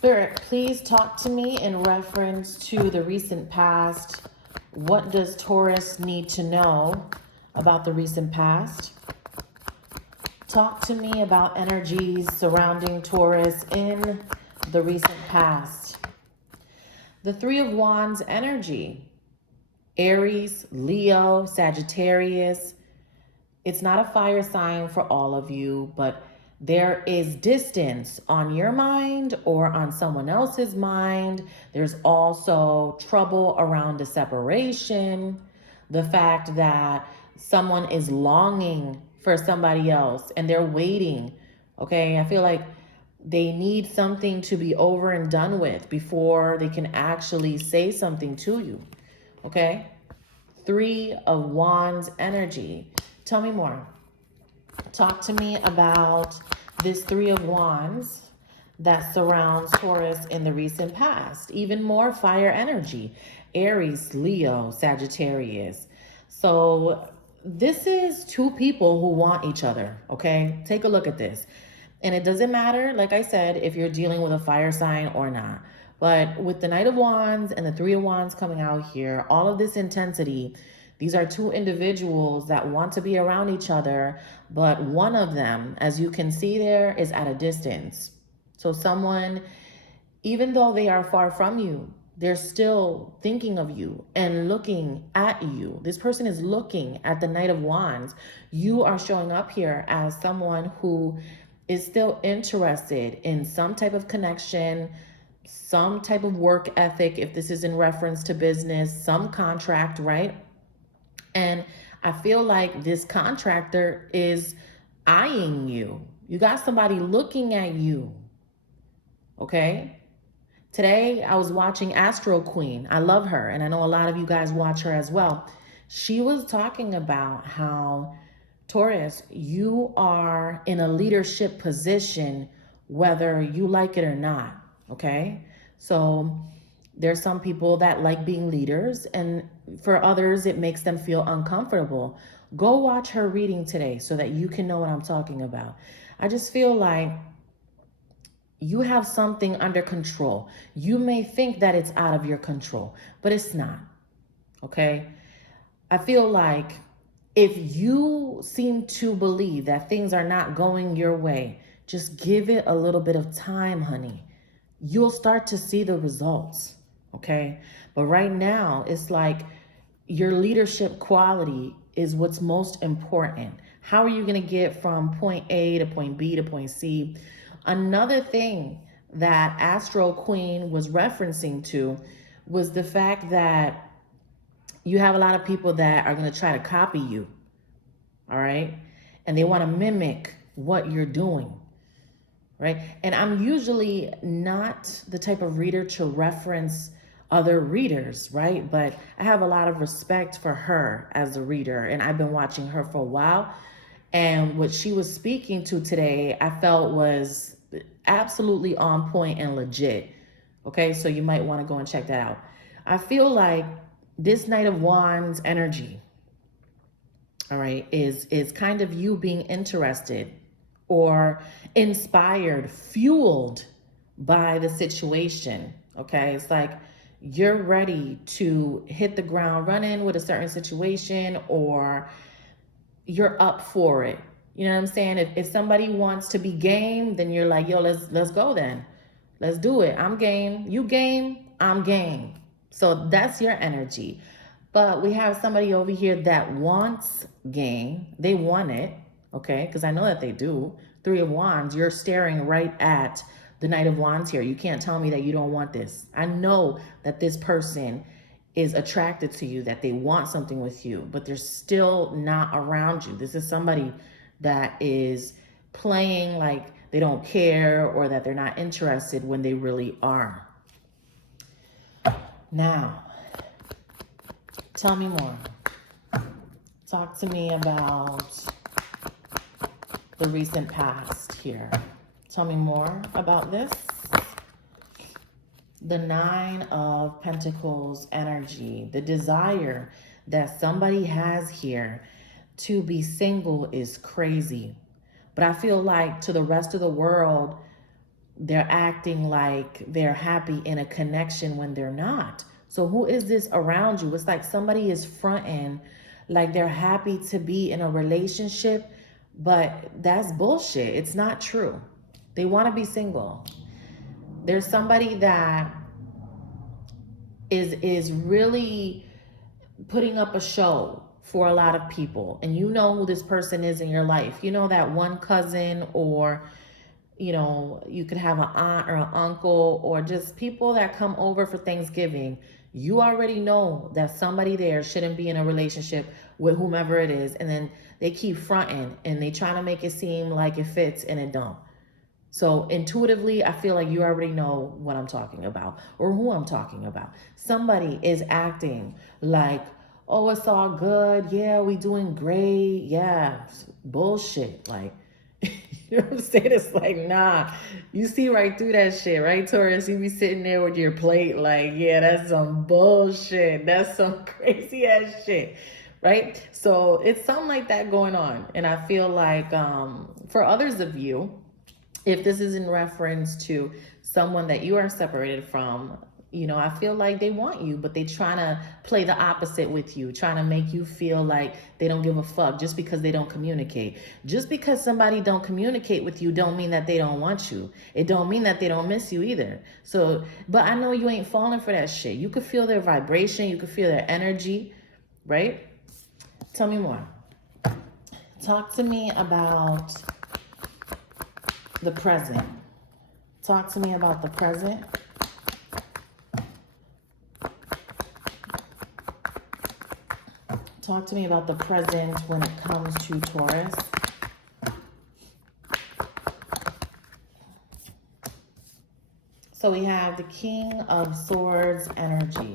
Spirit, please talk to me in reference to the recent past. What does Taurus need to know about the recent past? Talk to me about energies surrounding Taurus in the recent past. The Three of Wands energy. Aries, Leo, Sagittarius. It's not a fire sign for all of you, but there is distance on your mind or on someone else's mind. There's also trouble around a separation. The fact that someone is longing for somebody else and they're waiting. Okay, I feel like they need something to be over and done with before they can actually say something to you. Okay, Three of Wands energy. Tell me more. Talk to me about this Three of Wands that surrounds Taurus in the recent past. Even more fire energy. Aries, Leo, Sagittarius. So this is two people who want each other, okay? Take a look at this. And it doesn't matter, like I said, if you're dealing with a fire sign or not. But with the Knight of Wands and the Three of Wands coming out here, all of this intensity, these are two individuals that want to be around each other, but one of them, as you can see there, is at a distance. So someone, even though they are far from you, they're still thinking of you and looking at you. This person is looking at the Knight of Wands. You are showing up here as someone who is still interested in some type of connection, some type of work ethic, if this is in reference to business, some contract, right? And I feel like this contractor is eyeing you. You got somebody looking at you. Okay? Today, I was watching Astro Queen. I love her, and I know a lot of you guys watch her as well. She was talking about how, Taurus, you are in a leadership position whether you like it or not, okay? So there's some people that like being leaders, and for others, it makes them feel uncomfortable. Go watch her reading today so that you can know what I'm talking about. I just feel like you have something under control. You may think that it's out of your control, but it's not, okay? I feel like if you seem to believe that things are not going your way, just give it a little bit of time, honey. You'll start to see the results, okay? But right now, it's like your leadership quality is what's most important. How are you going to get from point A to point B to point C? Another thing that Astro Queen was referencing to was the fact that you have a lot of people that are going to try to copy you, all right? And they want to mimic what you're doing, right? And I'm usually not the type of reader to reference other readers, right? But I have a lot of respect for her as a reader, and I've been watching her for a while. And what she was speaking to today, I felt was absolutely on point and legit. Okay, so you might want to go and check that out. I feel like this Knight of Wands energy, all right, is kind of you being interested or inspired, fueled by the situation. Okay, it's like you're ready to hit the ground running with a certain situation, or you're up for it. You know what I'm saying? If somebody wants to be game, then you're like, yo, let's go then. Let's do it. I'm game. You game. I'm game. So that's your energy. But we have somebody over here that wants game. They want it. Okay? Because I know that they do. Three of Wands. You're staring right at the Knight of Wands here. You can't tell me that you don't want this. I know that this person is attracted to you, that they want something with you, but they're still not around you. This is somebody that is playing like they don't care or that they're not interested when they really are. Now, tell me more. Talk to me about the recent past here. Tell me more about this. The Nine of Pentacles energy, the desire that somebody has here to be single is crazy. But I feel like to the rest of the world, They're acting like they're happy in a connection when they're not. So who is this around you? It's like somebody is fronting like they're happy to be in a relationship, but that's bullshit. It's not true. They want to be single. There's somebody that is really putting up a show for a lot of people, and you know who this person is in your life. You know that one cousin, or you know, you could have an aunt or an uncle, or just people that come over for Thanksgiving. You already know that somebody there shouldn't be in a relationship with whomever it is, and then they keep fronting and they trying to make it seem like it fits and it don't. So intuitively, I feel like you already know what I'm talking about or who I'm talking about. Somebody is acting like, oh, it's all good. Yeah, we doing great. Yeah, bullshit. Like, you know what I'm saying? It's like, nah, you see right through that shit, right, Taurus? You be sitting there with your plate like, yeah, that's some bullshit. That's some crazy ass shit, right? So it's something like that going on. And I feel like for others of you, if this is in reference to someone that you are separated from, you know, I feel like they want you, but they trying to play the opposite with you, trying to make you feel like they don't give a fuck just because they don't communicate. Just because somebody don't communicate with you don't mean that they don't want you. It don't mean that they don't miss you either. So, but I know you ain't falling for that shit. You could feel their vibration. You could feel their energy, right? Tell me more. Talk to me about the present. Talk to me about the present. Talk to me about the present when it comes to Taurus. So we have the King of Swords energy.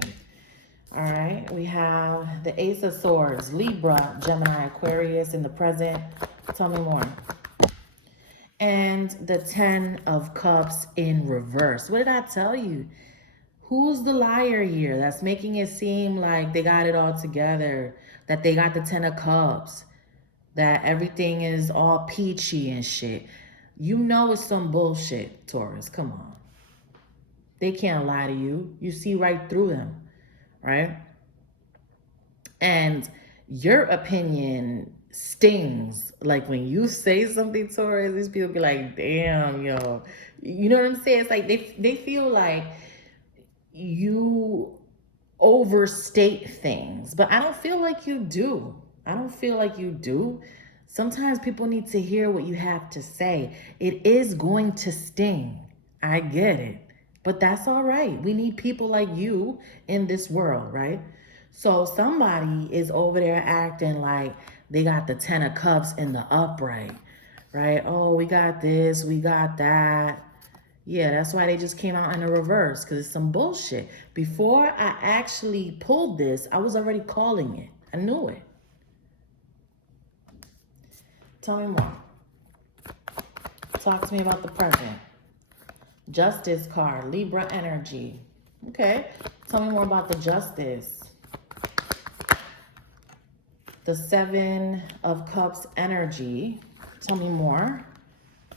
All right. We have the Ace of Swords, Libra, Gemini, Aquarius in the present. Tell me more. And the 10 of Cups in reverse. What did I tell you? Who's the liar here that's making it seem like they got it all together, that they got the 10 of Cups, that everything is all peachy and shit? You know it's some bullshit, Taurus. Come on. They can't lie to you. You see right through them, right? And your opinion stings. Like when you say something, Taurus, these people be like, damn, yo. You know what I'm saying? It's like they feel like you overstate things, but I don't feel like you do. I don't feel like you do. Sometimes people need to hear what you have to say. It is going to sting. I get it. But that's all right. We need people like you in this world, right? So somebody is over there acting like they got the 10 of Cups in the upright, right? Oh, we got this, we got that. Yeah, that's why they just came out in the reverse, because it's some bullshit. Before I actually pulled this, I was already calling it. I knew it. Tell me more. Talk to me about the present. Justice card, Libra energy. Okay, tell me more about the Justice. The 7 of Cups energy. Tell me more.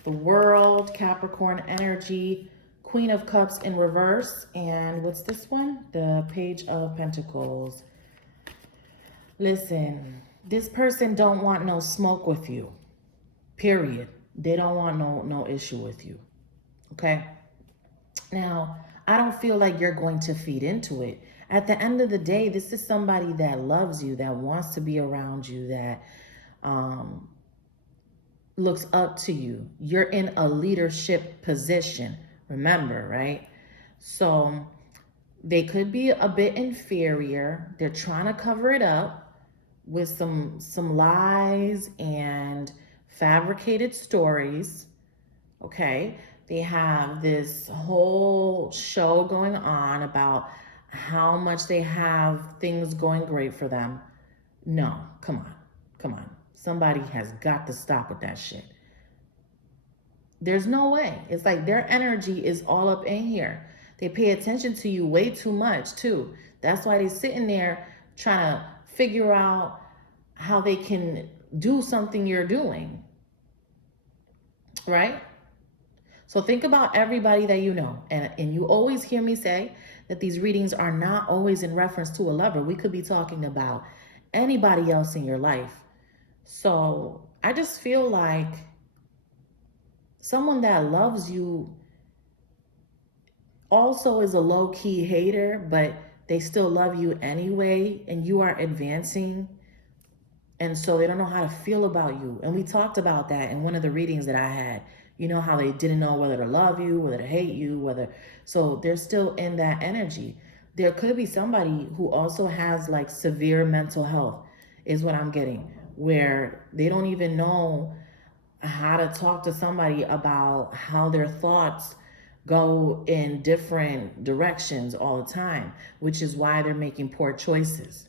The World, Capricorn energy, Queen of Cups in reverse. And what's this one? The Page of Pentacles. Listen, this person don't want no smoke with you. Period. They don't want no issue with you. Okay? Now, I don't feel like you're going to feed into it. At the end of the day, this is somebody that loves you, that wants to be around you, that looks up to you. You're in a leadership position, remember, right? So they could be a bit inferior. They're trying to cover it up with some lies and fabricated stories, okay? They have this whole show going on about how much they have things going great for them. No, come on, come on. Somebody has got to stop with that shit. There's no way. It's like their energy is all up in here. They pay attention to you way too much too. That's why they're sitting there trying to figure out how they can do something you're doing, right? So think about everybody that you know. And you always hear me say that these readings are not always in reference to a lover. We could be talking about anybody else in your life. So I just feel like someone that loves you also is a low-key hater, but they still love you anyway, and you are advancing. And so they don't know how to feel about you. And we talked about that in one of the readings that I had. You know how they didn't know whether to love you, whether to hate you, whether... So they're still in that energy. There could be somebody who also has like severe mental health, is what I'm getting, where they don't even know how to talk to somebody about how their thoughts go in different directions all the time, which is why they're making poor choices.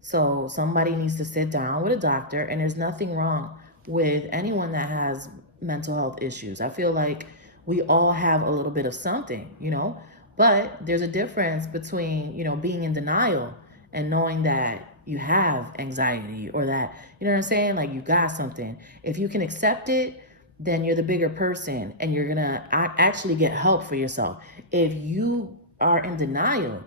So somebody needs to sit down with a doctor, and there's nothing wrong with anyone that has mental health issues. I feel like we all have a little bit of something, you know, but there's a difference between, you know, being in denial and knowing that you have anxiety, or that, you know what I'm saying? Like, you got something. If you can accept it, then you're the bigger person, and you're gonna actually get help for yourself. If you are in denial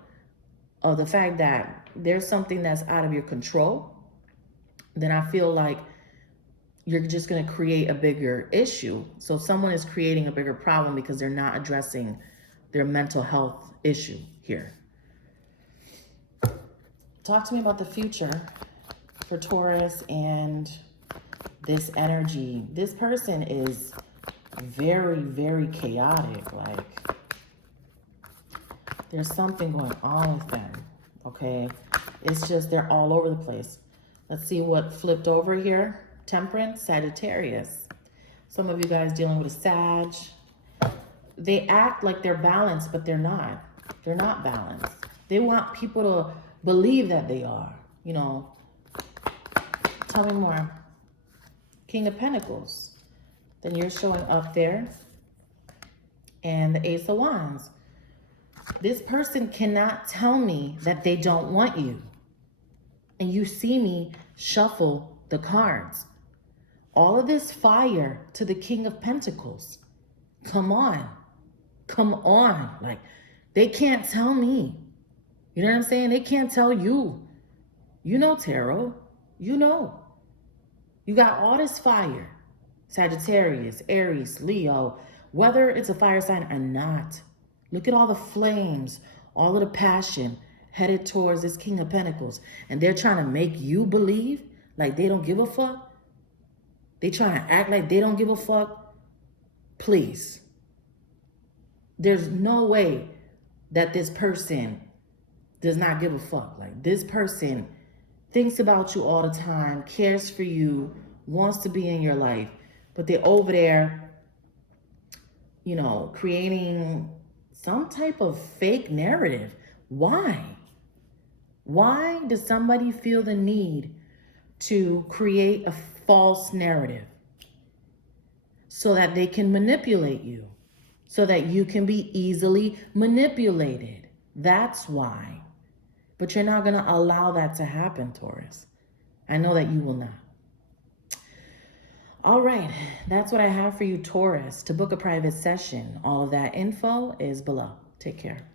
of the fact that there's something that's out of your control, then I feel like you're just going to create a bigger issue. So someone is creating a bigger problem because they're not addressing their mental health issue here. Talk to me about the future for Taurus and this energy. This person is very, very chaotic. Like, there's something going on with them, okay? It's just they're all over the place. Let's see what flipped over here. Temperance, Sagittarius. Some of you guys dealing with a Sag. They act like they're balanced, but they're not. They're not balanced. They want people to believe that they are, you know. Tell me more. King of Pentacles. Then you're showing up there. And the Ace of Wands. This person cannot tell me that they don't want you. And you see me shuffle the cards. All of this fire to the King of Pentacles. Come on. Come on. Like, they can't tell me. You know what I'm saying? They can't tell you. You know, tarot. You know. You got all this fire. Sagittarius, Aries, Leo. Whether it's a fire sign or not. Look at all the flames. All of the passion headed towards this King of Pentacles. And they're trying to make you believe like they don't give a fuck. They trying to act like they don't give a fuck. Please. There's no way that this person does not give a fuck. Like, this person thinks about you all the time, cares for you, wants to be in your life, but they're over there, you know, creating some type of fake narrative. Why? Why does somebody feel the need to create a false narrative so that they can manipulate you, so that you can be easily manipulated? That's why. But you're not going to allow that to happen, Taurus. I know that you will not. All right, that's what I have for you, Taurus. To book a private session, all of that info is below. Take care.